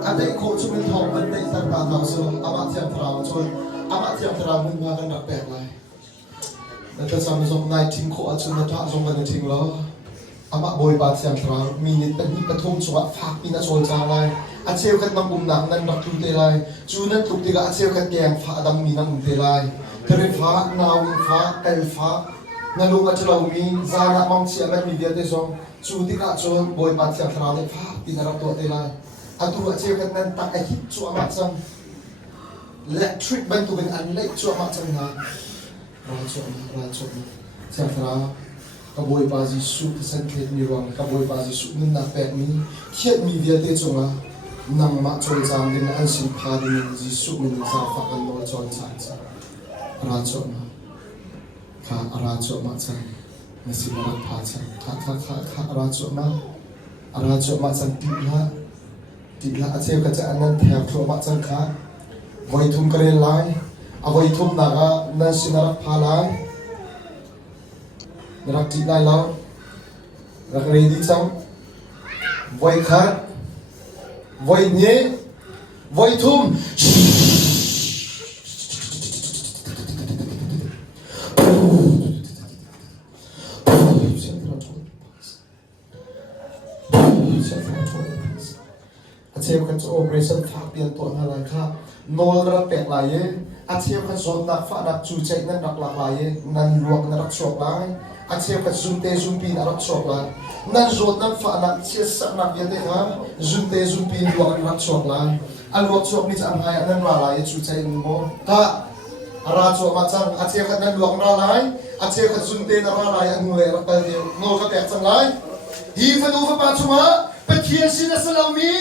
Adek ko cuma thong adek tanpa tahu so amat tiang terang so amat tiang terang mungkin akan nak pelai. Nanti sama so 19 ko cuma tak so mana ting lo. Amat boy bat tiang terang minit ni patung so fak ina so jalan. Aceh kat mang nak nan nak tu telai. Cuna tu tiga aceh kat yang fak adam minang telai. Terus fak naung fak el fak. Nalung aceh lau min zana mang siapa media tu so. Cudi kat so boy bat tiang terang fak ina nak tu telai. Atu aceh kat nan tak hit so amat sang. Electric bantu ben unlike so amat sang na. Racun. Tiang terang. Kaboy bazi su kesan klet ni ruang kaboy bazi su nun na pet mi kiat mi dia te chonga nang ma chol jang din an sin pha din ji su min sa fa kan mo chol chan cha ra cho ma kha ara cho ma chan na si ma pha chan kha ara cho ma chan ti la a che ka cha an thep tho ma chan kha voi thum kare lai a voi thum na ga na sin ra pha lai รักจีได้แล้วรักเรดีจังไว้ขาดไว้เนี้ยไว้ทุ่มอาเชียกันจะโอเปอเรชั่นฝากเปลี่ยนตัวงานอะไรครับโนลระเปกลายอาเชียกันสอนนักฝากนักจูเจนั้นนักหลากหลายนั่นลวงนักชกลายอาเชียกันจุนเตจุนปีนักชกลายนั่นโจทย์นักฝากนักเชียสักนักยันเดครับจุนเตจุนปีลวงนักชกลายอันลวงชกนี่จะอันไหนอันนั้นอะไรจูเจนโมถ้าราชวมาจังอาเชียกันนั้นลวงอะไรอาเชียกันจุนเตนักอะไรอันงูเลยรักไปเดียวโนลระเปกจังไรฮีฟันอูฟันปาชุมาเป็นเทียนสินะสลามี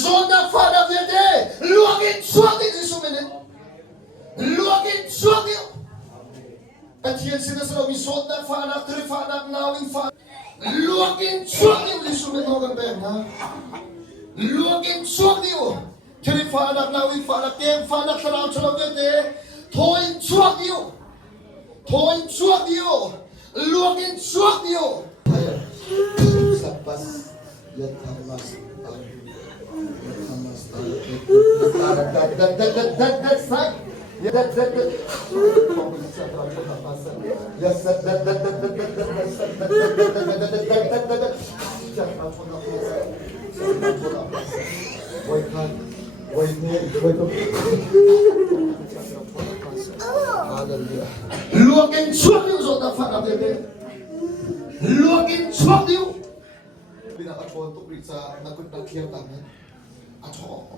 โซนนักฟ้านักเดียดลวงอินช่วงนี้ที่สุดเนี่ยลวงอินช่วงนี้เป็นเทียนสินะสลามีโซนนักฟ้านักทรีฟ้านักนาวินฟ้าลวงอินช่วงนี้ที่สุดเนี่ยต้องกันแบบนะลวงอินช่วงนี้ทรีฟ้านักนาวินฟ้านักเกมฟ้านักสลามสลามเดียดทอยช่วงนี้ทอยช่วงนี้ลวงอินช่วงนี้สับYathamas that's right. Yeah, that. Yes, that. Wait, Hallelujah. Look in trouble, so the Father. Look in trouble. Pinaka-conto sa nagkakiyang kami at ako,